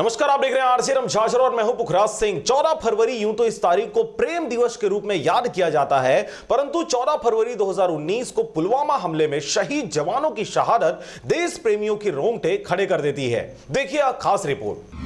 नमस्कार, आप देख रहे हैं आरसी रमझाझर और मैं हूं पुखराज सिंह। 14 फरवरी यूं तो इस तारीख को प्रेम दिवस के रूप में याद किया जाता है, परंतु 14 फरवरी 2019 को पुलवामा हमले में शहीद जवानों की शहादत देश प्रेमियों की रोंगटे खड़े कर देती है। देखिए खास रिपोर्ट।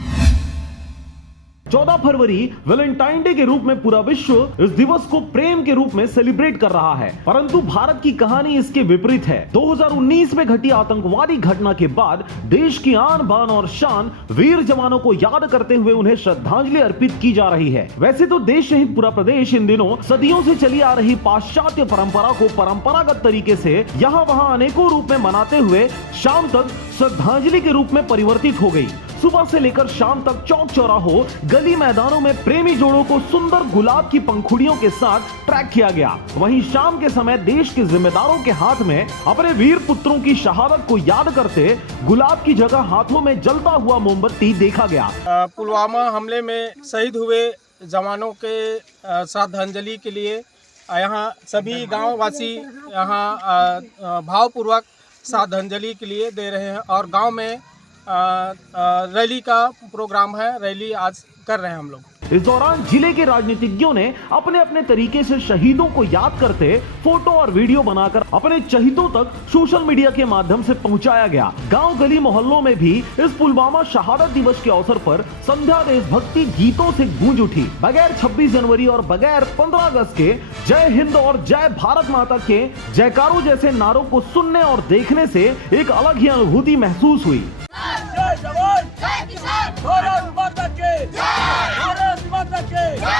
14 फरवरी वैलेंटाइन डे के रूप में पूरा विश्व इस दिवस को प्रेम के रूप में सेलिब्रेट कर रहा है, परंतु भारत की कहानी इसके विपरीत है। 2019 में घटी आतंकवादी घटना के बाद देश की आन बान और शान वीर जवानों को याद करते हुए उन्हें श्रद्धांजलि अर्पित की जा रही है। वैसे तो देश सहित पूरा प्रदेश इन दिनों सदियों से चली आ रही पाश्चात्य परंपरा को परंपरागत तरीके से यहाँ वहाँ अनेकों रूप में मनाते हुए शाम तक श्रद्धांजलि के रूप में परिवर्तित हो गई। सुबह से लेकर शाम तक चौक चौराहों गली मैदानों में प्रेमी जोड़ों को सुंदर गुलाब की पंखुड़ियों के साथ ट्रैक किया गया। वहीं शाम के समय देश के जिम्मेदारों के हाथ में अपने वीर पुत्रों की शहादत को याद करते गुलाब की जगह हाथों में जलता हुआ मोमबत्ती देखा गया। पुलवामा हमले में शहीद हुए जवानों के श्रद्धांजलि के लिए यहाँ सभी गाँव वासी यहाँ भावपूर्वक श्रद्धांजलि के लिए दे रहे हैं और गांव में रैली का प्रोग्राम है। रैली आज कर रहे हैं हम लोग। इस दौरान जिले के राजनीतिज्ञों ने अपने अपने तरीके से शहीदों को याद करते फोटो और वीडियो बनाकर अपने चहितों तक सोशल मीडिया के माध्यम से पहुंचाया गया। गांव गली मोहल्लों में भी इस पुलवामा शहादत दिवस के अवसर पर संध्या देशभक्ति गीतों से गूंज उठी। बगैर 26 जनवरी और बगैर 15 अगस्त के जय हिंद और जय भारत माता के जयकारों जैसे नारों को सुनने और देखने से एक अलग ही अनुभूति महसूस हुई। जय जवान, जय किसान, भारत माता की जय, भारत माता की जय,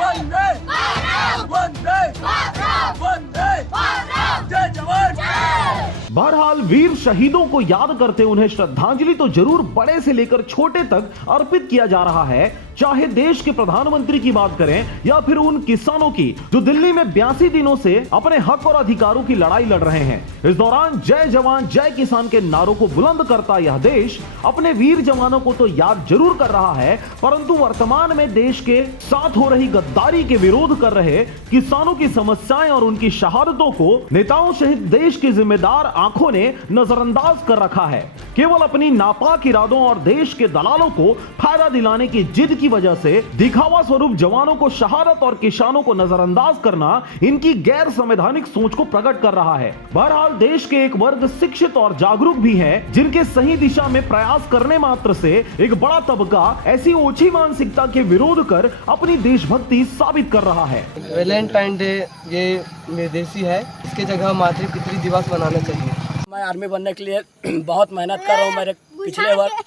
वंदे मातरम, वंदे मातरम, वंदे मातरम, जय जवान जय। बहरहाल वीर शहीदों को याद करते उन्हें श्रद्धांजलि तो जरूर बड़े से लेकर छोटे तक अर्पित किया जा रहा है, चाहे देश के प्रधानमंत्री की बात करें या फिर उन किसानों की जो दिल्ली में 82 दिनों से अपने हक और अधिकारों की लड़ाई लड़ रहे हैं। इस दौरान जय जवान जय किसान के नारों को बुलंद करता यह देश अपने वीर जवानों को तो याद जरूर कर रहा है, परंतु वर्तमान में देश के साथ हो रही गद्दारी के विरोध कर रहे किसानों की समस्याएं और उनकी शहादतों को नेताओं सहित देश के जिम्मेदार आंखों ने नजरअंदाज कर रखा है। केवल अपनी नापाक इरादों और देश के दलालों को फायदा दिलाने की जिद की वजह से दिखावा स्वरूप जवानों को शहादत और किसानों को नजरअंदाज करना इनकी गैर संवैधानिक सोच को प्रकट कर रहा है। बहरहाल देश के एक वर्ग शिक्षित और जागरूक भी है, जिनके सही दिशा में प्रयास करने मात्र से एक बड़ा तबका ऐसी ओछी मानसिकता के विरोध कर अपनी देशभक्ति साबित कर रहा है। वैलेंटाइन डे ये विदेशी है, इसके जगह मातृपितृ दिवस मनाना चाहिए। मैं आर्मी बनने के लिए बहुत मेहनत कर रहा हूँ। मेरे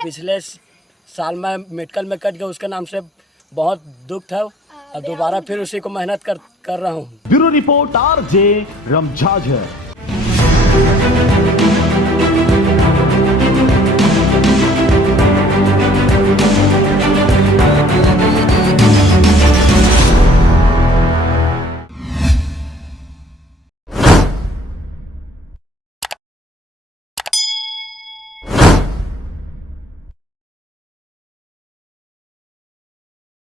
पिछले साल में मेडिकल में कट गया, उसके नाम से बहुत दुख था और दोबारा फिर उसी को मेहनत कर रहा हूँ। Bureau report RJ रमझाझर।